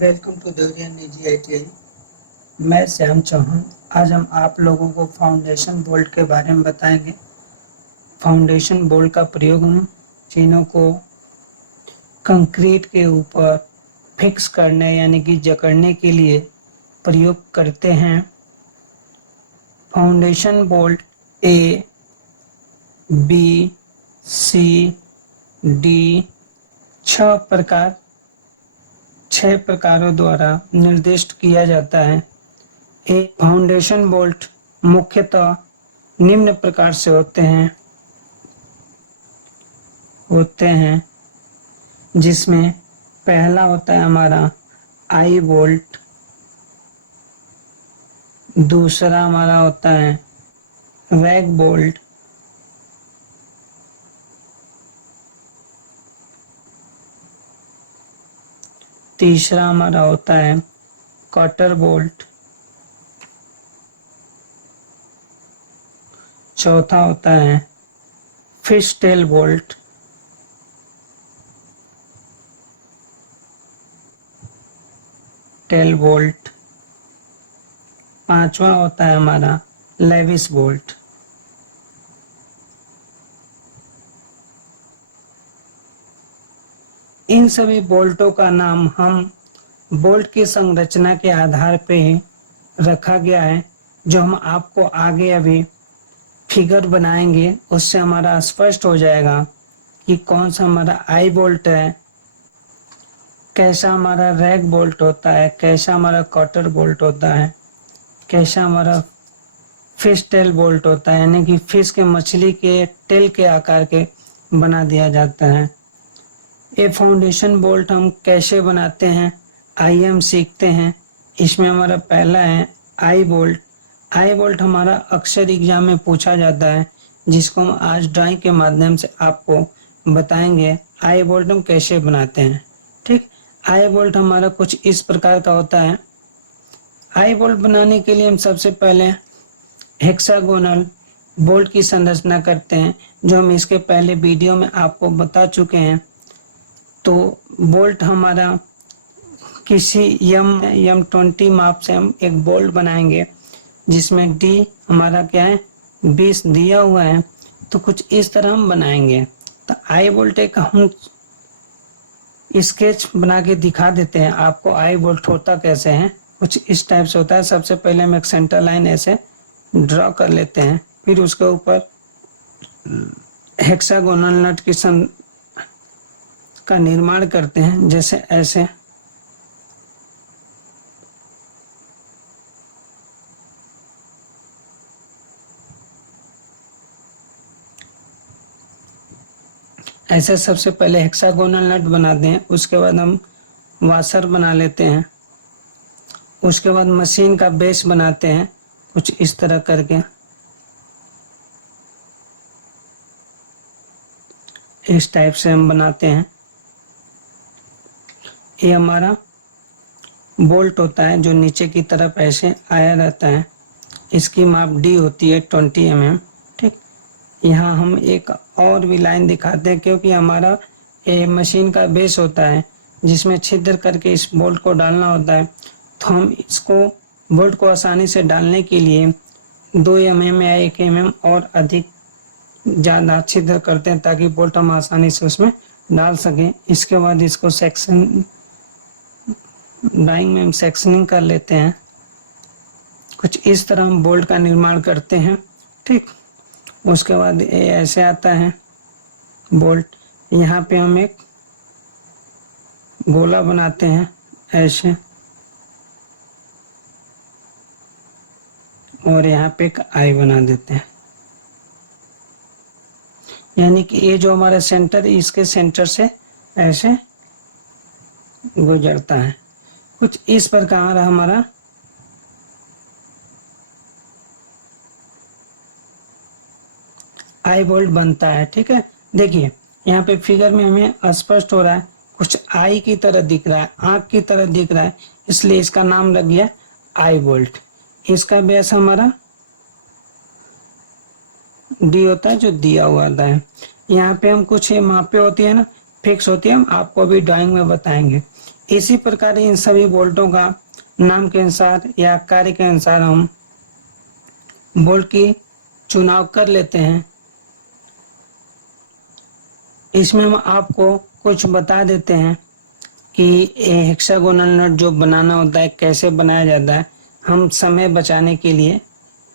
Welcome to Deoria निजी ITI। मैं श्याम चौहान। आज हम आप लोगों को फाउंडेशन बोल्ट के बारे में बताएंगे। फाउंडेशन बोल्ट का प्रयोग हम चीनों को कंक्रीट के ऊपर फिक्स करने यानी कि जकड़ने के लिए प्रयोग करते हैं। Foundation bolt A, B, C, D छह प्रकारों द्वारा निर्दिष्ट किया जाता है। एक फाउंडेशन बोल्ट मुख्यतः निम्न प्रकार से होते हैं जिसमें पहला होता है हमारा आई बोल्ट, दूसरा हमारा होता है रैग बोल्ट, तीसरा हमारा होता है कटर बोल्ट, चौथा होता है फिश टेल बोल्ट, पांचवा होता है हमारा लेविस बोल्ट। इन सभी बोल्टों का नाम हम बोल्ट की संरचना के आधार पे रखा गया है, जो हम आपको आगे अभी फिगर बनाएंगे उससे हमारा स्पष्ट हो जाएगा कि कौन सा हमारा आई बोल्ट है, कैसा हमारा रैग बोल्ट होता है, कैसा हमारा कटर बोल्ट होता है, कैसा हमारा फिश टेल बोल्ट होता है, यानी कि फिश के मछली के टेल के आकार के बना दिया जाता है। ये फाउंडेशन बोल्ट हम कैसे बनाते हैं आइए हम सीखते हैं। इसमें हमारा पहला है आई बोल्ट। आई बोल्ट हमारा अक्सर एग्जाम में पूछा जाता है, जिसको हम आज ड्राइंग के माध्यम से आपको बताएंगे आई बोल्ट हम कैसे बनाते हैं। ठीक, आई बोल्ट हमारा कुछ इस प्रकार का होता है। आई बोल्ट बनाने के लिए हम सबसे पहले हेक्सागोनल बोल्ट की संरचना करते हैं, जो हम इसके पहले वीडियो में आपको बता चुके हैं। तो बोल्ट हमारा किसी यम 20 माप से हम एक बोल्ट बनाएंगे, जिसमें डी हमारा क्या है 20 दिया हुआ है। तो कुछ इस तरह हम बनाएंगे। तो आई बोल्ट एक हम स्केच बना के दिखा देते हैं आपको आई बोल्ट होता कैसे है। कुछ इस टाइप से होता है। सबसे पहले हम एक सेंटर लाइन ऐसे ड्रॉ कर लेते हैं, फिर उसके ऊपर हेक्सागोनल नट की का निर्माण करते हैं, जैसे ऐसे। ऐसे सबसे पहले हेक्सागोनल नट बनाते हैं, उसके बाद हम वाशर बना लेते हैं, उसके बाद मशीन का बेस बनाते हैं कुछ इस तरह करके। इस टाइप से हम बनाते हैं। ये हमारा बोल्ट होता है जो नीचे की तरफ ऐसे आया रहता है। इसकी माप डी होती है 20 mm। ठीक, यहाँ हम एक और भी लाइन दिखाते हैं, क्योंकि हमारा ये मशीन का बेस होता है जिसमें छिद्र करके इस बोल्ट को डालना होता है। तो हम इसको बोल्ट को आसानी से डालने के लिए 2 mm या 1 mm और अधिक ज़्यादा छिद्र करते हैं, ताकि बोल्ट हम आसानी से उसमें डाल सकें। इसके बाद इसको ड्राइंग में हम सेक्शनिंग कर लेते हैं। कुछ इस तरह हम बोल्ट का निर्माण करते हैं। ठीक, उसके बाद ये ऐसे आता है बोल्ट। यहाँ पे हम एक गोला बनाते हैं ऐसे, और यहाँ पे एक आई बना देते हैं, यानी कि ये जो हमारा सेंटर है इसके सेंटर से ऐसे गुजरता है। कुछ इस प्रकार हमारा आई बोल्ट बनता है। ठीक है, देखिए यहाँ पे फिगर में हमें स्पष्ट हो रहा है, कुछ आई की तरह दिख रहा है, आंख की तरह दिख रहा है, इसलिए इसका नाम लग गया आई बोल्ट। इसका बेस हमारा डी होता है जो दिया हुआ होता है। यहाँ पे हम कुछ ये मापे होती है ना, फिक्स होती है, हम आपको भी ड्राइंग में बताएंगे। इसी प्रकार इन सभी बोल्टों का नाम के अनुसार या कार्य के अनुसार हम बोल्ट की चुनाव कर लेते हैं। इसमें हम आपको कुछ बता देते हैं कि हेक्सागोनल नट जो बनाना होता है कैसे बनाया जाता है। हम समय बचाने के लिए,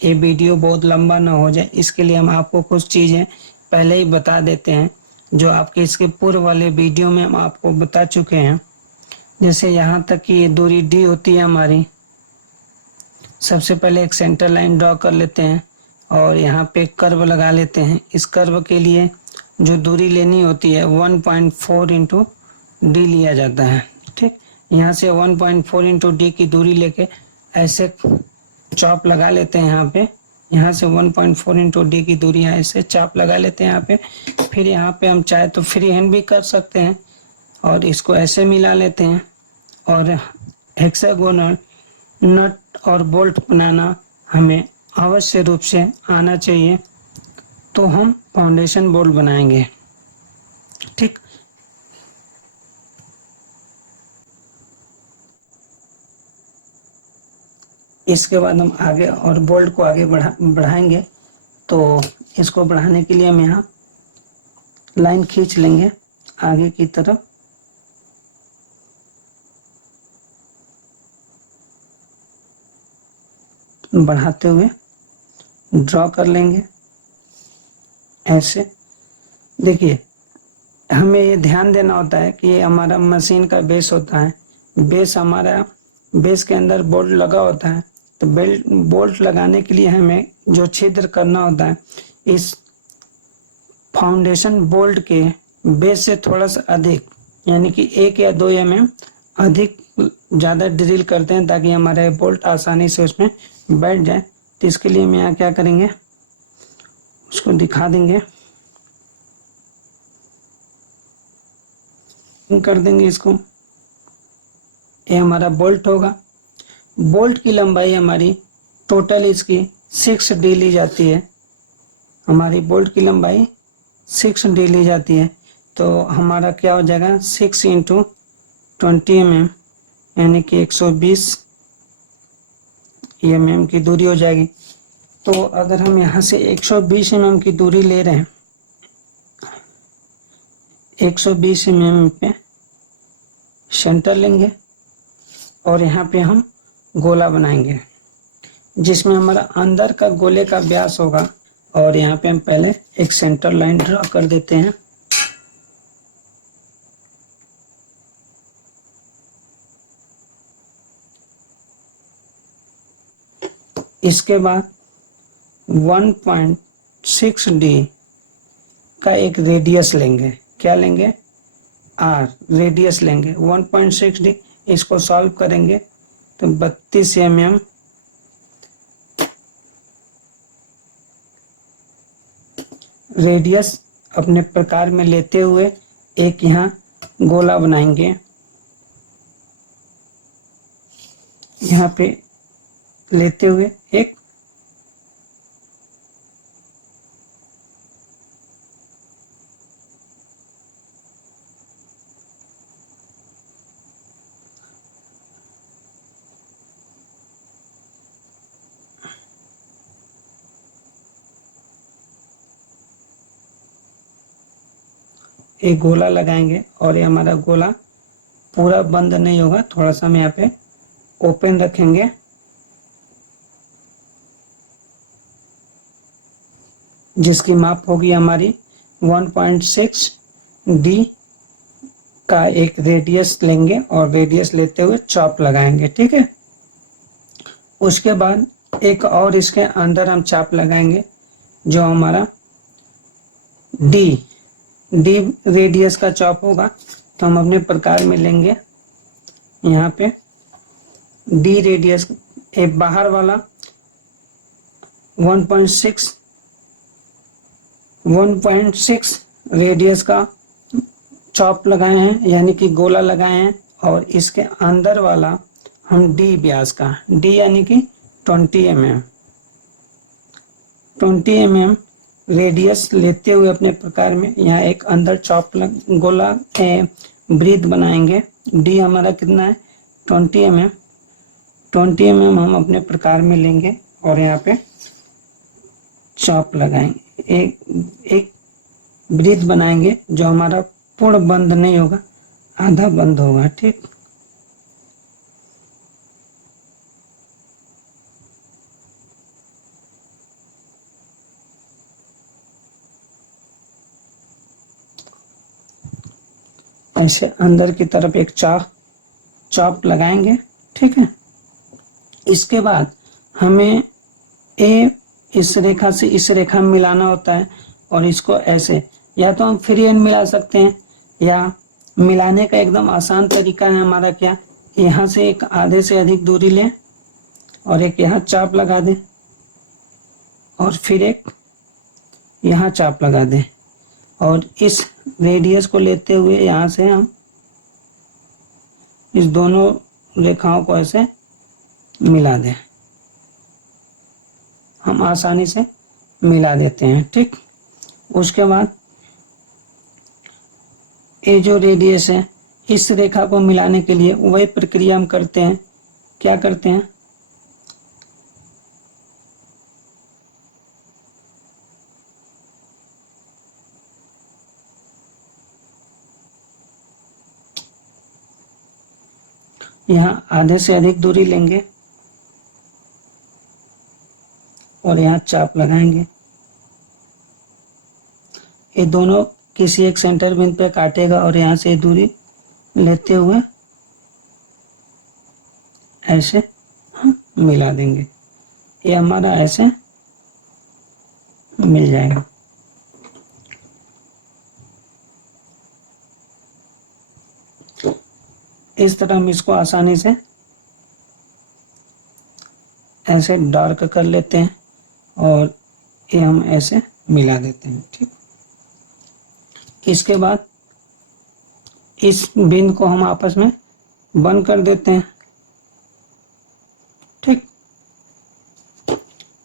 ये वीडियो बहुत लंबा ना हो जाए, इसके लिए हम आपको कुछ चीज़ें पहले ही बता देते हैं जो आपके इसके पूर्व वाले वीडियो में हम आपको बता चुके हैं। जैसे यहाँ तक कि ये दूरी डी होती है हमारी। सबसे पहले एक सेंटर लाइन ड्रॉ कर लेते हैं और यहाँ पे कर्व लगा लेते हैं। इस कर्व के लिए जो दूरी लेनी होती है 1.4 इंटू डी लिया जाता है। ठीक, यहाँ से 1.4 इंटू डी की दूरी लेके ऐसे चॉप लगा लेते हैं। यहाँ से 1.4 इंटू डी की दूरी है, ऐसे चाप लगा लेते हैं यहाँ पे। फिर यहाँ पे हम चाहे तो फ्री हैंड भी कर सकते हैं और इसको ऐसे मिला लेते हैं। और हेक्सागोनल नट और बोल्ट बनाना हमें अवश्य रूप से आना चाहिए, तो हम फाउंडेशन बोल्ट बनाएंगे। ठीक, इसके बाद हम आगे और बोल्ट को आगे बढ़ाएंगे। तो इसको बढ़ाने के लिए हम यहाँ लाइन खींच लेंगे आगे की तरफ। बढ़ाते हुए ड्रॉ कर लेंगे ऐसे। देखिए, हमें ये ध्यान देना होता है कि ये हमारा मशीन का बेस होता है। बेस हमारा, बेस के अंदर बोल्ट लगा होता है। तो बोल्ट लगाने के लिए हमें जो छिद्र करना होता है, इस फाउंडेशन बोल्ट के बेस से थोड़ा सा अधिक, यानी कि 1 या 2 mm अधिक ज़्यादा ड्रिल करते हैं ताकि हमारे बोल्ट आसानी से उसमें बैठ जाए। तो इसके लिए हम यहाँ क्या करेंगे, उसको दिखा देंगे, कर देंगे इसको। ये हमारा बोल्ट होगा। बोल्ट की लंबाई हमारी टोटल इसकी 6D ली जाती है। हमारी बोल्ट की लंबाई 6D ली जाती है। तो हमारा क्या हो जाएगा, 6 इंटू 20 mm, यानी कि 120 mm की दूरी हो जाएगी। तो अगर हम यहाँ से 120 mm की दूरी ले रहे हैं, 120 mm पे सेंटर लेंगे और यहाँ पे हम गोला बनाएंगे जिसमें हमारा अंदर का गोले का व्यास होगा। और यहाँ पे हम पहले एक सेंटर लाइन ड्रॉ कर देते हैं। इसके बाद 1.6D का एक रेडियस लेंगे। क्या लेंगे, आर रेडियस लेंगे 1.6D। इसको सॉल्व करेंगे तो 32 mm रेडियस अपने प्रकार में लेते हुए एक यहाँ गोला बनाएंगे। यहाँ पे लेते हुए एक गोला लगाएंगे। और ये हमारा गोला पूरा बंद नहीं होगा, थोड़ा सा हम यहाँ पे ओपन रखेंगे। जिसकी माप होगी हमारी 1.6D का एक रेडियस लेंगे और रेडियस लेते हुए चॉप लगाएंगे। ठीक है, उसके बाद एक और इसके अंदर हम चाप लगाएंगे जो हमारा डी रेडियस का चॉप होगा। तो हम अपने प्रकार में लेंगे यहाँ पे डी रेडियस, एक बाहर वाला 1.6 रेडियस का चॉप लगाए हैं, यानी कि गोला लगाए हैं। और इसके अंदर वाला हम डी व्यास का, डी यानी कि 20 mm रेडियस लेते हुए अपने प्रकार में यहाँ एक अंदर चॉप गोला ब्रीथ बनाएंगे। डी हमारा कितना है 20 mm। 20 mm हम अपने प्रकार में लेंगे और यहाँ पे चॉप लगाएंगे। एक ब्रीथ बनाएंगे जो हमारा पूर्ण बंद नहीं होगा, आधा बंद होगा। ठीक, ऐसे अंदर की तरफ एक चॉप लगाएंगे। ठीक है, इसके बाद हमें ए इस रेखा से इस रेखा में मिलाना होता है और इसको ऐसे, या तो हम फ्री हैंड मिला सकते हैं या मिलाने का एकदम आसान तरीका है हमारा क्या, यहाँ से एक आधे से अधिक दूरी लें और एक यहाँ चाप लगा दें और फिर एक यहाँ चाप लगा दें और इस रेडियस को लेते हुए यहाँ से हम इस दोनों रेखाओं को ऐसे मिला दें। हम आसानी से मिला देते हैं। ठीक, उसके बाद ये जो रेडियस है इस रेखा को मिलाने के लिए वही प्रक्रिया हम करते हैं। क्या करते हैं, यहाँ आधे से अधिक दूरी लेंगे और यहाँ चाप लगाएंगे। ये दोनों किसी एक सेंटर बिंदु पे काटेगा और यहाँ से दूरी लेते हुए ऐसे हम मिला देंगे। ये हमारा ऐसे मिल जाएगा। इस तरह हम इसको आसानी से ऐसे डार्क कर लेते हैं और ये हम ऐसे मिला देते हैं। ठीक, इसके बाद इस बिंदु को हम आपस में बंद कर देते हैं। ठीक,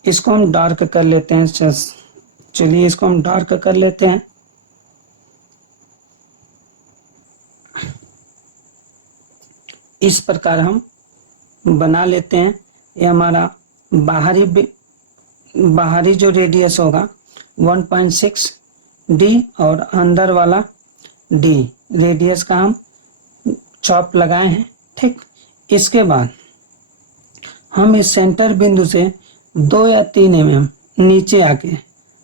इसको हम डार्क कर लेते हैं। चलिए इसको हम डार्क कर लेते हैं। इस प्रकार हम बना लेते हैं। ये हमारा बाहरी जो रेडियस होगा 1.6 डी और अंदर वाला डी रेडियस का हम चॉप लगाए हैं। ठीक, इसके बाद हम इस सेंटर बिंदु से 2 या 3 mm नीचे आके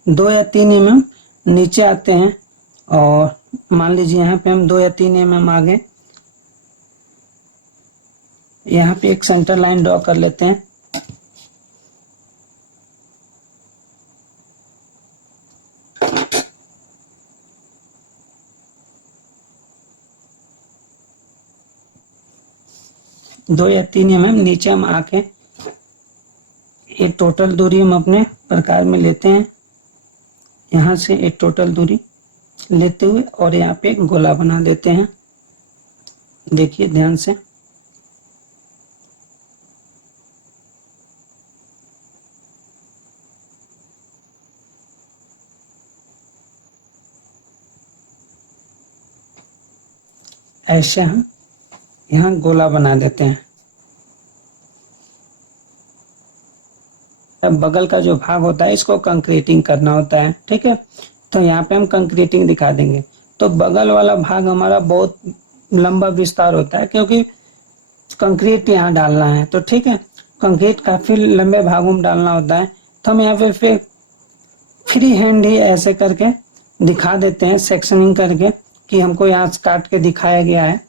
2 या 3 mm नीचे आते हैं और मान लीजिए यहाँ पे हम 2 या 3 mm आगे यहाँ पे एक सेंटर लाइन ड्रॉ कर लेते हैं। दो या 3 mm नीचे हम आके ये टोटल दूरी हम अपने प्रकार में लेते हैं। यहाँ से एक टोटल दूरी लेते हुए और यहाँ पे एक गोला बना देते हैं। देखिए ध्यान से, ऐसे हम यहाँ गोला बना देते हैं। अब बगल का जो भाग होता है इसको कंक्रीटिंग करना होता है। ठीक है, तो यहाँ पे हम कंक्रीटिंग दिखा देंगे। तो बगल वाला भाग हमारा बहुत लंबा विस्तार होता है क्योंकि कंक्रीट यहाँ डालना है। तो ठीक है, कंक्रीट काफी लंबे भागों में डालना होता है। तो हम यहाँ पे फिर फ्री हैंड ही ऐसे करके दिखा देते हैं, सेक्शनिंग करके, कि हमको यहाँ काट के दिखाया गया है।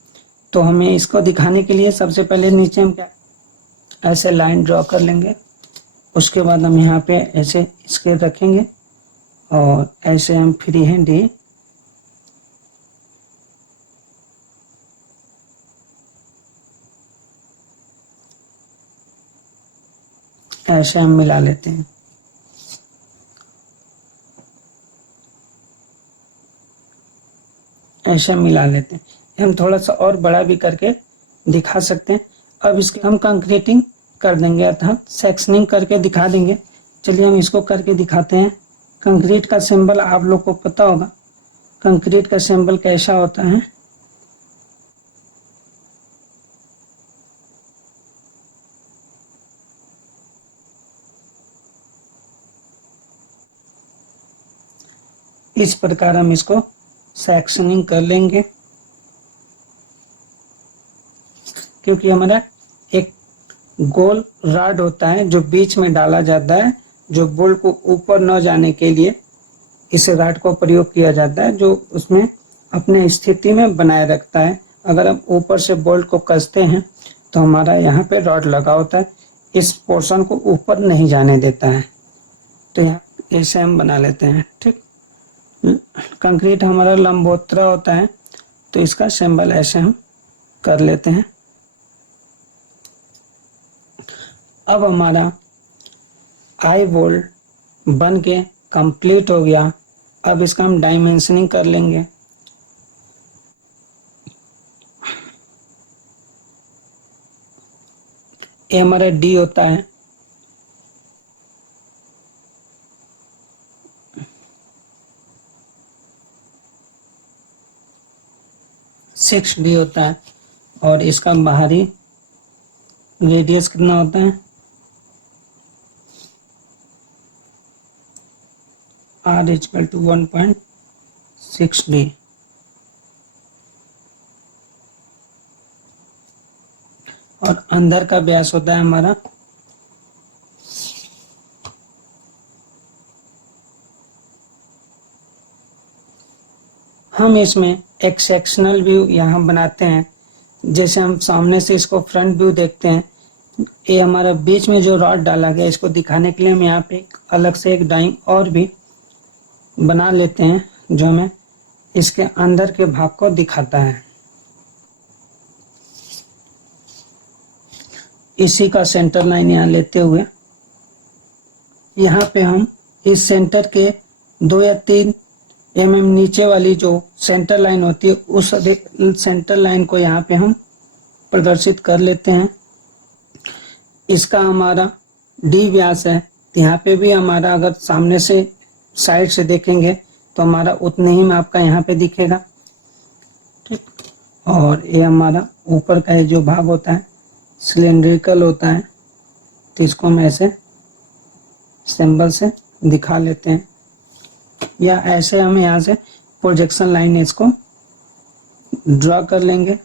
तो हमें इसको दिखाने के लिए सबसे पहले नीचे हम क्या ऐसे लाइन ड्रॉ कर लेंगे। उसके बाद हम यहाँ पे ऐसे स्केल रखेंगे और ऐसे हम फ्री हैंड ही ऐसे हम मिला लेते हैं। ऐसा मिला लेते हैं। हम थोड़ा सा और बड़ा भी करके दिखा सकते हैं। अब इसके हम कंक्रीटिंग कर देंगे, अर्थात सेक्शनिंग करके दिखा देंगे। चलिए हम इसको करके दिखाते हैं। कंक्रीट का सिंबल आप लोग को पता होगा, कंक्रीट का सिंबल कैसा होता है। इस प्रकार हम इसको सेक्शनिंग कर लेंगे, क्योंकि हमारा एक गोल रॉड होता है जो बीच में डाला जाता है, जो बोल्ट को ऊपर न जाने के लिए इस रॉड को प्रयोग किया जाता है, जो उसमें अपने स्थिति में बनाए रखता है। अगर हम ऊपर से बोल्ट को कसते हैं तो हमारा यहाँ पे रॉड लगा होता है, इस पोर्शन को ऊपर नहीं जाने देता है। तो यहाँ ऐसे हम बना लेते हैं। ठीक, कंक्रीट हमारा लंबोतरा होता है, तो इसका सिंबल ऐसे हम कर लेते हैं। अब हमारा आई बोल्ट बन के कंप्लीट हो गया। अब इसका हम डायमेंशनिंग कर लेंगे। ये हमारा डी होता है, सिक्स डी होता है, और इसका बाहरी रेडियस कितना होता है, आर इक्वल टू 1.6 डी। और अंदर का व्यास होता है हमारा हम इसमें एक सेक्शनल व्यू यहाँ बनाते हैं। जैसे हम सामने से इसको फ्रंट व्यू देखते हैं, ये हमारा बीच में जो रॉड डाला गया, इसको दिखाने के लिए हम यहाँ पे एक अलग से एक ड्राइंग और भी बना लेते हैं, जो हमें इसके अंदर के भाग को दिखाता है। इसी का सेंटर लाइन यहाँ लेते हुए यहाँ पे हम इस सेंटर के 2 या 3 mm नीचे वाली जो सेंटर लाइन होती है, उस सेंटर लाइन को यहाँ पे हम प्रदर्शित कर लेते हैं। इसका हमारा डी व्यास है, यहाँ पे भी हमारा अगर सामने से साइड से देखेंगे तो हमारा उतने ही में आपका यहाँ पे दिखेगा। ठीक, और ये हमारा ऊपर का जो भाग होता है सिलेंड्रिकल होता है, तो इसको हम ऐसे सिंबल से दिखा लेते हैं, या ऐसे हम यहाँ से प्रोजेक्शन लाइन इसको ड्रॉ कर लेंगे।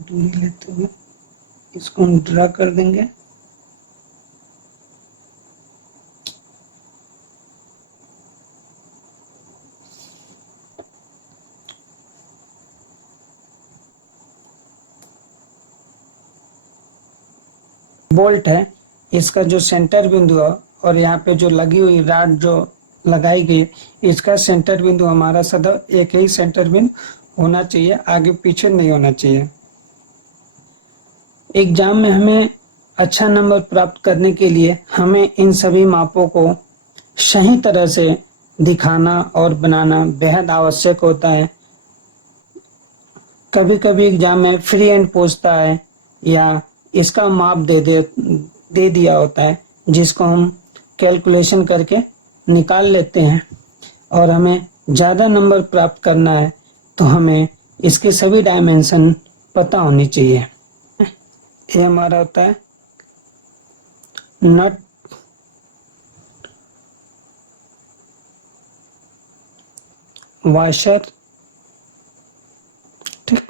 दूरी लेते हुए इसको हम ड्रा कर देंगे। बोल्ट है, इसका जो सेंटर बिंदु है और यहाँ पे जो लगी हुई रॉड जो लगाई गई, इसका सेंटर बिंदु हमारा सदा एक ही सेंटर बिंदु होना चाहिए, आगे पीछे नहीं होना चाहिए। एग्जाम में हमें अच्छा नंबर प्राप्त करने के लिए हमें इन सभी मापों को सही तरह से दिखाना और बनाना बेहद आवश्यक होता है। कभी कभी एग्जाम में फ्री हैंड पूछता है या इसका माप दे दिया होता है, जिसको हम कैलकुलेशन करके निकाल लेते हैं। और हमें ज़्यादा नंबर प्राप्त करना है तो हमें इसके सभी डायमेंशन पता होनी चाहिए। ये हमारा होता है नट वॉशर। ठीक,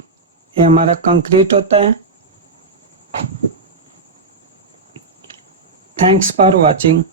ये हमारा कंक्रीट होता है। Thanks for watching.